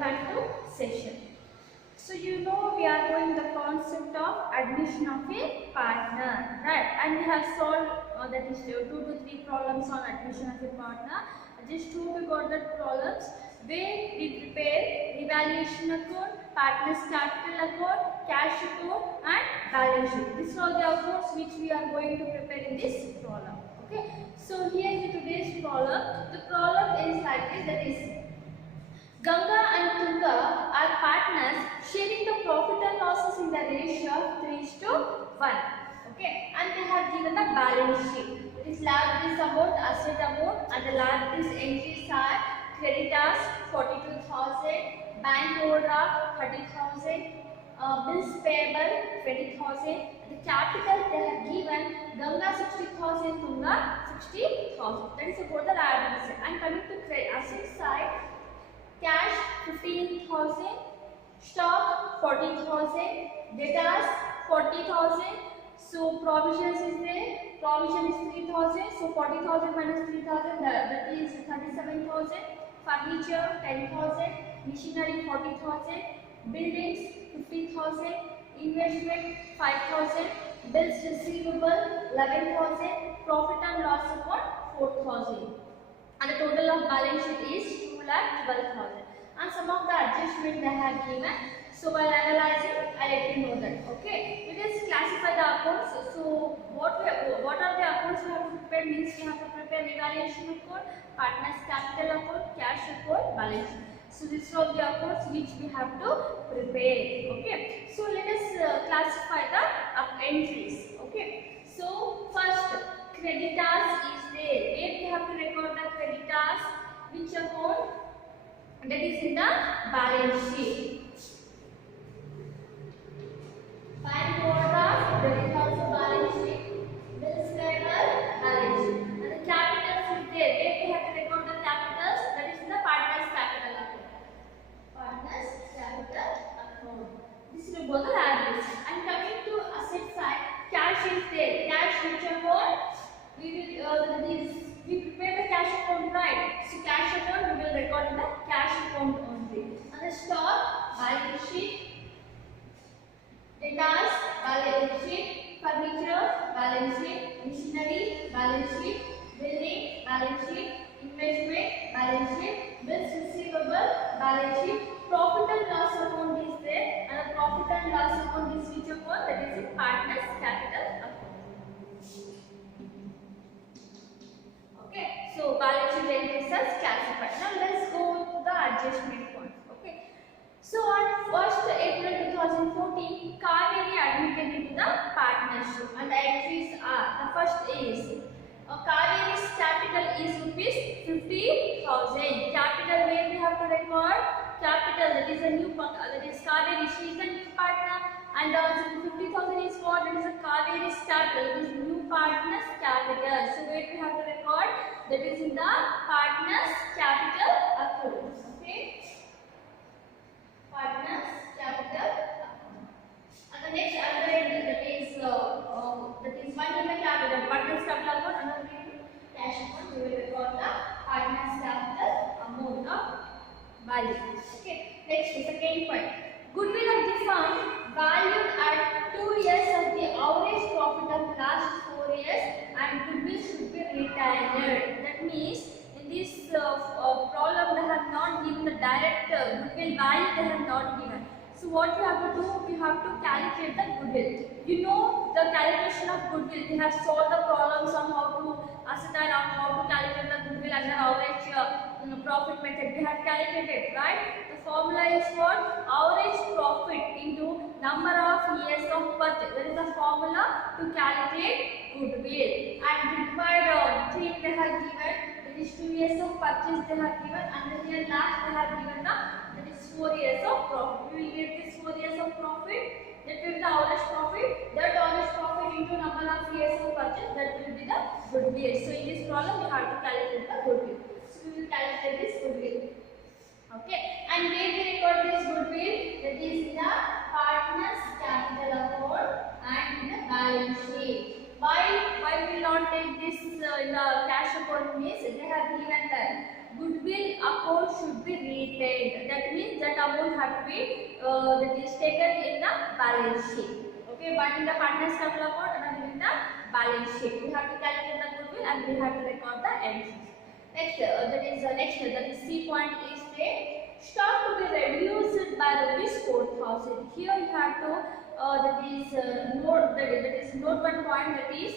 back to session. So you know we are going the concept of admission of a partner, right? And we have solved that is 2 to 3 problems on admission of a partner. Just 2 we got the problems where we prepare evaluation account, partner's capital account, cash account and balance sheet. These are the accounts which we are going to prepare in this problem. Okay. So here in today's problem, the problem is like this, that is Ganga and Tunga are partners sharing the profit and losses in the ratio of 3:1. Okay, and they have given the balance sheet. It is liabilities amount, asset amount, and the liabilities entries are creditors 42,000, bank overdraft 30,000, bills payable 20,000. The capital they have given Ganga 60,000, Tunga 60,000. That is about the liabilities. And coming to asset side. Cash 15,000, stock 40,000, debtors 40,000. So provisions is there. Provision is 3,000. So 40,000 minus 3,000, that is 37,000. Furniture 10,000, machinery 40,000, buildings 50,000, investment 5,000, bills receivable 11,000, profit and loss account 4,000. And the total of balance sheet is 2,12,000. And some of the adjustment they have given. So while analyzing, I let you know that. Okay. It is classify the accounts. So what are the accounts we have to prepare? Means we have to prepare evaluation account, partners capital account, cash account, balance sheet. So these are the accounts which we have to prepare. Okay. So let us classify the entries. Okay. So first, creditors is there. Where we have to record the creditors, which account? That is in the balance sheet. Bank overdraft, that is also balance sheet. Bills payable, balance sheet. And the capitals is there. Where we have to record the capitals? That is in the partners capital account. Partners capital account. This is about the liabilities. And coming to asset side, cash is there. Cash which account? We prepare the cash account, right? So cash account we will record in the cash account only. And the stock, balance sheet, debtors, balance sheet, furniture, balance sheet, machinery, balance sheet, building, balance sheet, investment, balance sheet, bills receivable, balance sheet, profit and loss account is there, and the profit and loss account is which account? That is in partners capital account. Okay, so balance sheet entries are classified. Now let's go to the adjustment points. Okay, so on 1st April 2014, Kaveri admitted into the partnership, and the entries are: the first is Kaveri's capital is rupees 50,000. Capital where we have to record capital, that is a new that is Kaveri, she is a new partner, and also 50,000 is what? That is a Kaveri's capital, that is new partner's capital. So where we have to record, that is in the partner's capital account. Okay, partner's capital account. And the next other entry, that is one in the capital, partner's capital account, another in cash account. We will record the partner's capital amount of value. Okay, next second point. Goodwill of the firm valued at 2 years of the average profit of last 4 years, and goodwill should be retired. That means in this problem they have not given the direct goodwill value, they have not given. So what we have to do, we have to calculate the goodwill. You know the calculation of goodwill. We have solved the problems on how to ascertain on how to calculate the goodwill and the average profit method. We have calculated, right? The formula is what? Average profit into number of years of purchase. That is the formula to calculate goodwill. And required thing they have given, that is 2 years of purchase they have given, and then here last they have given the, that is 4 years of profit. We will get this 4 years of profit. That will be the average profit. That average profit into number of years of purchase, that will be the goodwill. So in this problem we have to calculate the goodwill. So we will calculate this goodwill. Okay, and where we record this goodwill, that is in the partner's capital account and in the balance sheet. Why we will not take this in the cash account means they have given the goodwill account amount should be retained. That means that amount have to be that is taken in the balance sheet. Okay, one in the partners capital account, another in the balance sheet. We have to calculate the goodwill and we have to record the entries. Next, that is C point is the stock to be reduced by rupees 4,000. Here you have to note one point, that is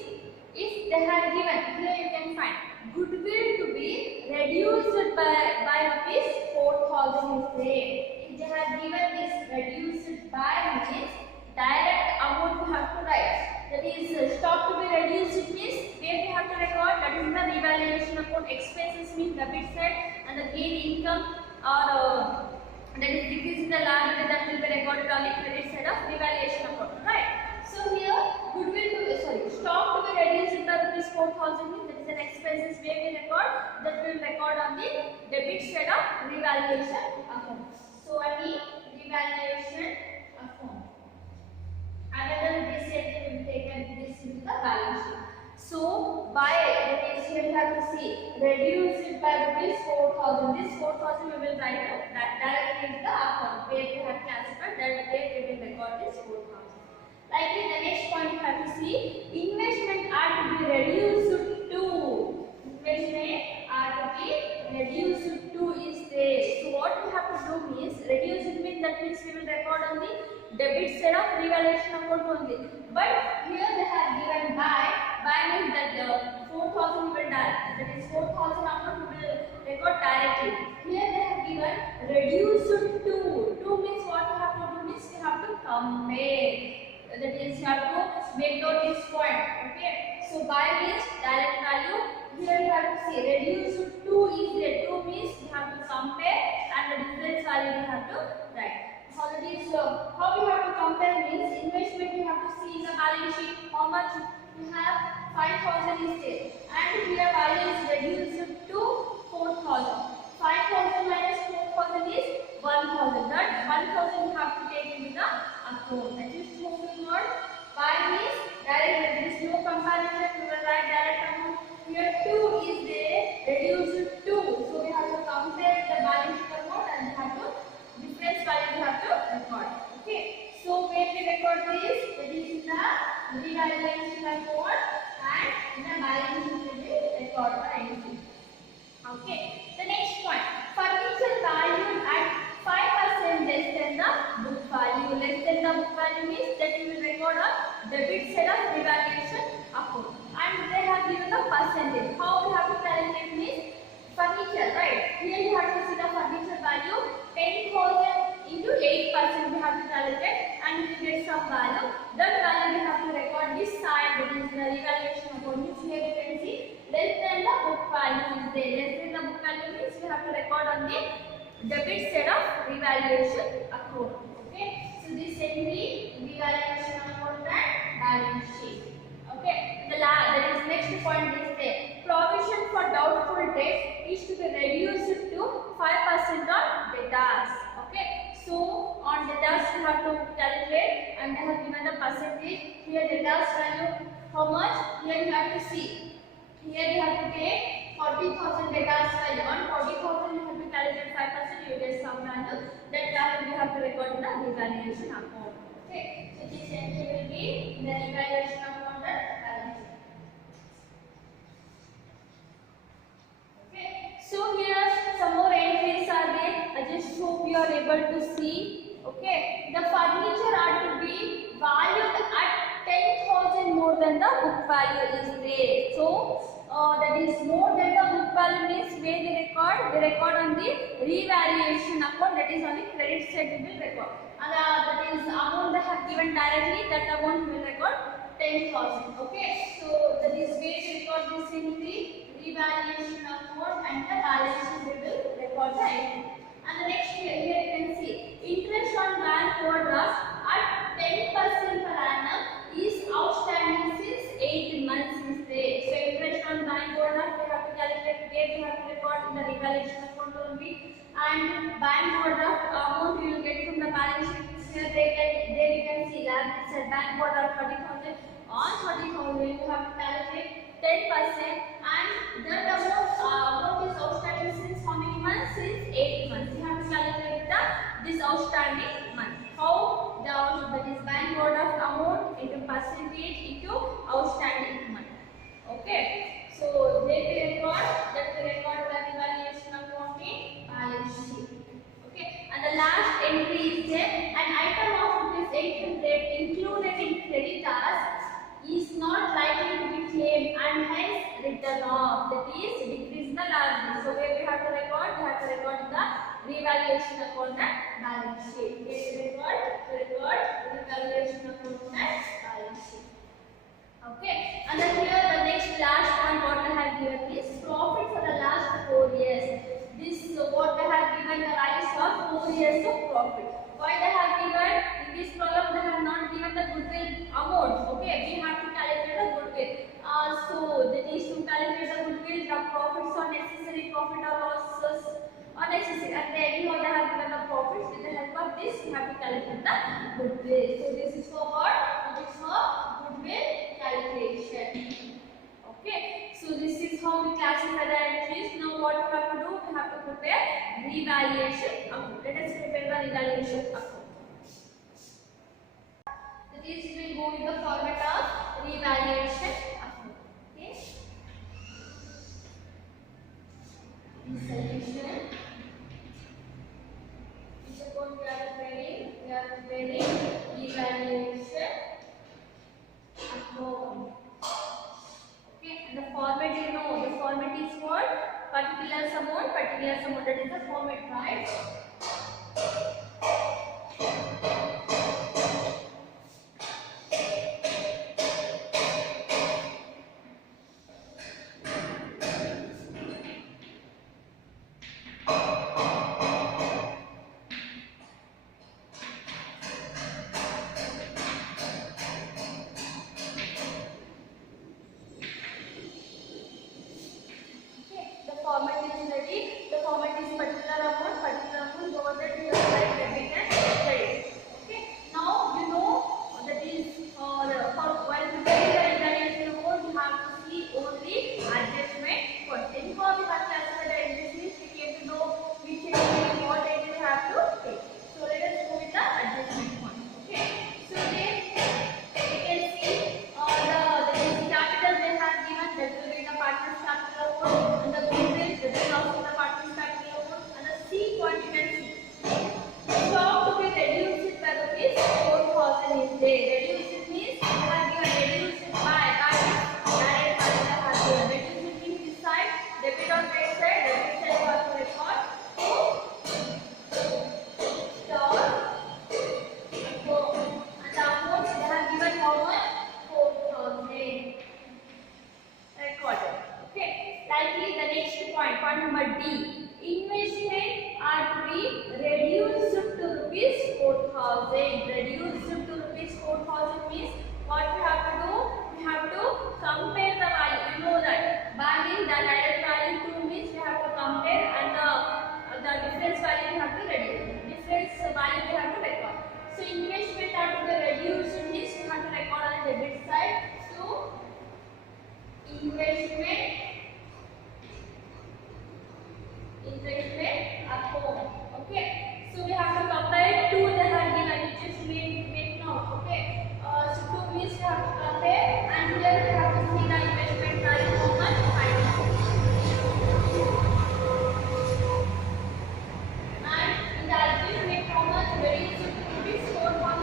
if they have given, here you can find goodwill to be reduced by rupees 4,000 is there. If they have given this reduced by means direct amount we have to write. That is stock to be reduced means where we have to record, that is the revaluation account. Expenses means debit side and the gain income or that is decreasing the liability, that will be recorded on the credit side of revaluation account, right? So here stock to be reduced by rupees 4,000 means that is an expenses where we record, that will record on the debit side of revaluation account. So on the revaluation account, another this entry will be taken this into the balance sheet. So by that is here we have to see reduce it by rupees 4,000. This 4,000 we will write directly into the account where we have classified, that where we will record this 4,000. Likely the next point you have to see investment are to be reduced to. Investment are to be reduced to is there. So what we have to do means reduce it means that means we will record on the debit side of revaluation account only. But here they have given by means that 4,000 will direct, that is 4,000 amount we will record directly. Here they have given reduced to. To means what we have to do means we have to compare. That is you have to make note this point. Okay. So by means direct value. Here you have to see reduced to is there. To means you have to compare and the difference value you have to write. How that is how we have to compare means investment we have to see in the balance sheet how much we have 5,000 is there and here value is reduced to 4,000. 5,000 minus 4,000 is 1,000. That 1,000 you have to take into the account. That is moving on. By means direct, there is no comparison. We will write direct amount. Here 2 is there, reduced to. So we have to compare the balance sheet amount and we have to difference value we have to record. Okay. So where we record this, that is in the revaluation account and in the balance sheet we will record the entry. Okay. The next point, furniture valued at 5% less than the book value. Less than the book value means that we will record on debit side of revaluation account. And they have given the percentage. How we have to calculate means furniture, right? Here you have to see the furniture value 10,000 into 8% we have to calculate and we will get some value. That value we have to record this side, that is the revaluation account. Means here you can see less than the book value is there. Less than the book value means we have to record on the debit side of revaluation account. Okay. So this entry revaluation account and balance sheet. Okay. That is next point is there. Provision for doubtful debt is to be reduced to 5% on debtors. Okay. So on debtors you have to calculate and they have given the percentage. Here debtors value how much? Here you have to see. Here you have to take 40,000 debtors value. On 40,000 you have to calculate 5%. You get some value. That value you have to record in the revaluation account. Okay. So this entry will be in the revaluation account and balance sheet. So here some more entries are there. I just hope you are able to see. Okay, the furniture are to be valued at 10,000 more than the book value is there. So that is more than the book value means where they record on the revaluation account, that is on the credit side we will record. And that is amount they have given directly, that amount we will record 10,000. Okay, so that is where we record this in the revaluation account and the balance sheet we will record the entry. And the next here you can see interest on bank overdraft at 10% per annum is outstanding since 8 months is there. So interest on bank overdraft we have to calculate where we have to record in the revaluation account only, and bank overdraft amount you will get from the balance sheet. Here there you can see that it's a bank overdraft 30,000. On 30,000 you have to calculate 10% and that amount is outstanding since how many months is 8 months. You have to calculate this outstanding month. How? That is bank product amount into percentage into outstanding month. Okay. So they will record the revaluation account in balance sheet. Okay. And the last entry is there. An item of ₹800 included in creditors is not likely to be claimed and hence written off. That is decrease the liability. So where we have to record? We have to record the revaluation account at balance sheet. Here we record revaluation account at balance sheet. Okay. And then here the next last point what I have given is profit for the last 4 years. This what they have given the values of 4 years of profit. Why they have given in this problem they have not given the goodwill amount. Okay, we have to calculate the goodwill. So that is to calculate the goodwill, the profits or necessary profit or losses or necessary. And then anyhow they have given the profits. With the help of this, we have to calculate the goodwill. So this is for what? It is for goodwill calculation. Okay, so this is how we classify the entries. Now what we have to do? We have to prepare revaluation account. Let us prepare the revaluation account. That is, we will go with the format of revaluation account. Okay. In solution, which account we are preparing? We are preparing revaluation account. And the format, you know, the format is what? Particulars amount, that is the format, right? Format is ready. The format is particular amount, over that you write debit and credit. Okay. Now you know that is for while preparing the revaluation account, you have to see only adjustment first. Then how we have classified the adjustments, we came to know which entry, what entry we have to take. So let us go with the adjustment point. Okay. So then we can see the capital they have given, that will be the partner's capital account, and the the house of the partner's capital account, and the C point you can see. So how to be reduced by the rupees 4,000 is there. Reduce it means you have given reduce it by added by the have given. Reduce it means this side, debit on right side, debit side you have to record to store account. And the amount they have given how much? 4,000. Recorded. Okay. Likely the next point number D. Investment are to be reduced to rupees 4,000. Reduced to rupees 4,000 means what we have to do? We have to compare the value. You know that bargain the direct value to means we have to compare, and the difference value we have to reduce. Difference value we have to record. So investment are to be reduced means we have to record on the debit side. So investment account. Okay, so we have to compare two they have given. You just make note. Okay, so two means we have to compare, and here we have to see the investment value how much 5,000. And in the adjustment how much reduced to rupees 4,000.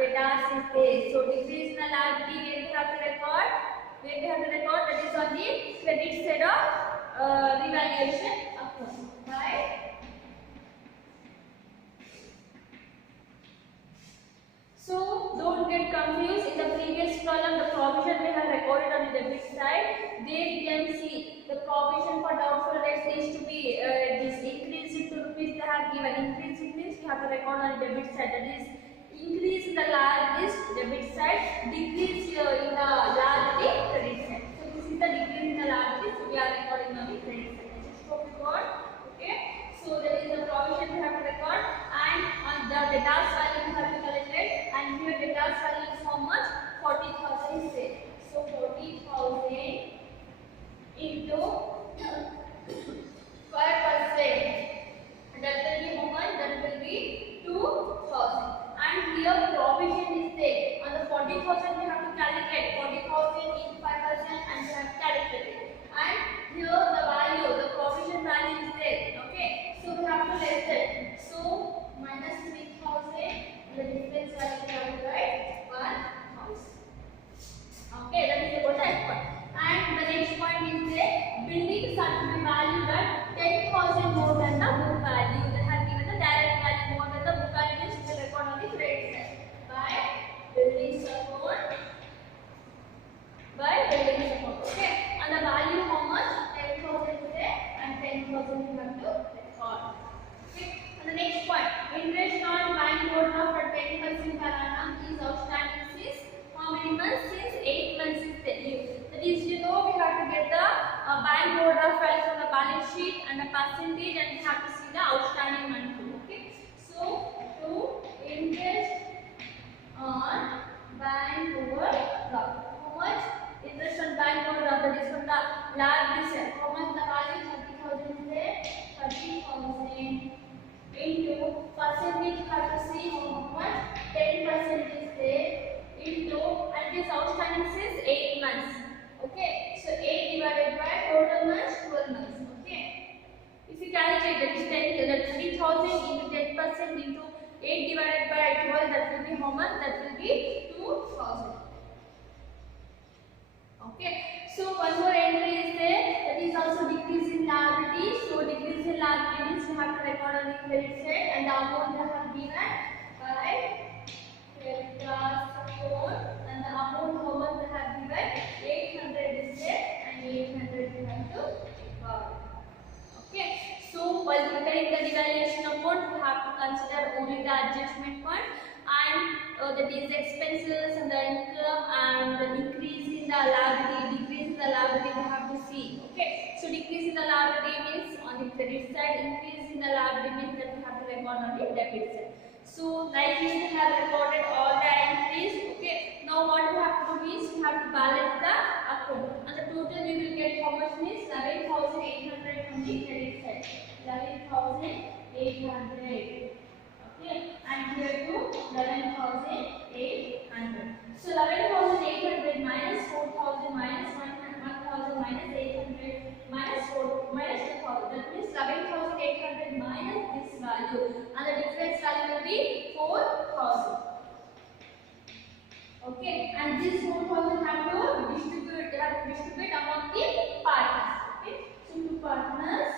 data is there. So decrease in the liability where we have to record, that is on the credit side of revaluation account, right? So don't get confused. In the previous column, the provision we have recorded on the debit side. There you can see the provision for doubtful debts is to be this increase to rupees they have given. Increase we have to record on the debit side. That is increase in the liabilities debit side, decrease in the liability credit side. So this is the decrease in the liabilities. So we are recording on the credit side. I just hope you got. Okay. So there is a provision we have to record, and on the debtors value we have to calculate, and here debtors value is how much? 40,000 is there. So 40,000 into 5%. That will be how much? That will be 2,000. And here provision is there. On the 40,000 we have to calculate 40,000 into 5% and we have calculated. And here the value, the provision value is there. Okay. So we have to less that. So minus 3,000. The difference value we have to write 1,000. Okay, that is about the next point. And the next point is there, buildings are to be valued at 10,000 more than the book value. They have given the direct value more than the book value, means we will record on the credit side by buildings account. Okay, and the value how much? 10,000 is there, and 10,000 we have to record. Okay, and the next point, interest on bank overdraft at 10% per annum is outstanding since how many months? Since 8 months is there. That is, we have to get the bank overdraft value from the balance sheet and the percentage, and we have to see the outstanding money too. Okay, so to interest on bank overdraft, how much interest on bank overdraft? That is from the liability side. How much the value? 30,000 is there. 30,000 into percentage. You have to see how much? 10% is there. Into, and this outstanding since 8 months. Okay, so 8 divided by total months, 12 months. Okay, if you calculate that is 10, that 3,000 into 10% into 8 divided by 12, that will be how much? That will be 2,000. Okay, so one more entry is there, that is also decrease in liability. So decrease in liability means you have to record on the credit side, and the amount they have given by creditors account, and the amount how much they have given? 800 is there, and 800 you have to record. Okay, so while preparing the revaluation account, we have to consider only the adjustment part, and that is expenses and the income, and the increase in the liability, decrease in the liability we have to see. Okay, so decrease in the liability means on the credit side, increase in the liability means that we have to record on the debit side. So like this we have recorded all the entries. Okay, now what we have to do is we have to balance the account, and the total we will get how much means 11,800 from the credit side. 11,800. Okay, and here too 11,800. So 11,800 minus 4,000 minus 1,000 minus 800 minus 4 minus 2,000. That means 11,800 minus this value, and the difference value will be 4,000. Okay, and this 4,000 have to distribute among the partners. Okay, so two partners,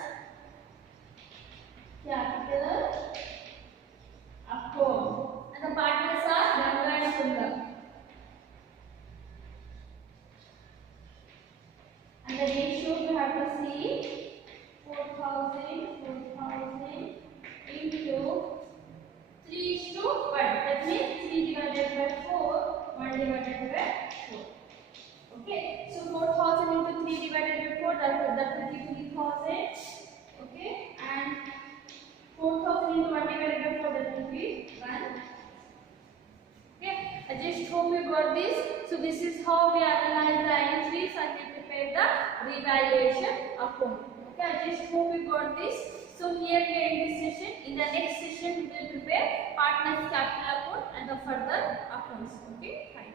capital account, and the partners are Ganga and Sundar. And the ratio you have to see 4,000 into 3:1. That means 3 divided by 4, 1 divided by 4. Okay, so 4,000 into 3 divided by 4, that will be 3,000. Okay, and 4,000 into 1 divided by 4, that will be 1. Okay, I just hope you got this. So this is how we analyze the entries and we prepare the revaluation account. Okay, I just hope you got this. So here we end this session. In the next session we will prepare partners capital account and the further accounts. Okay, thank you.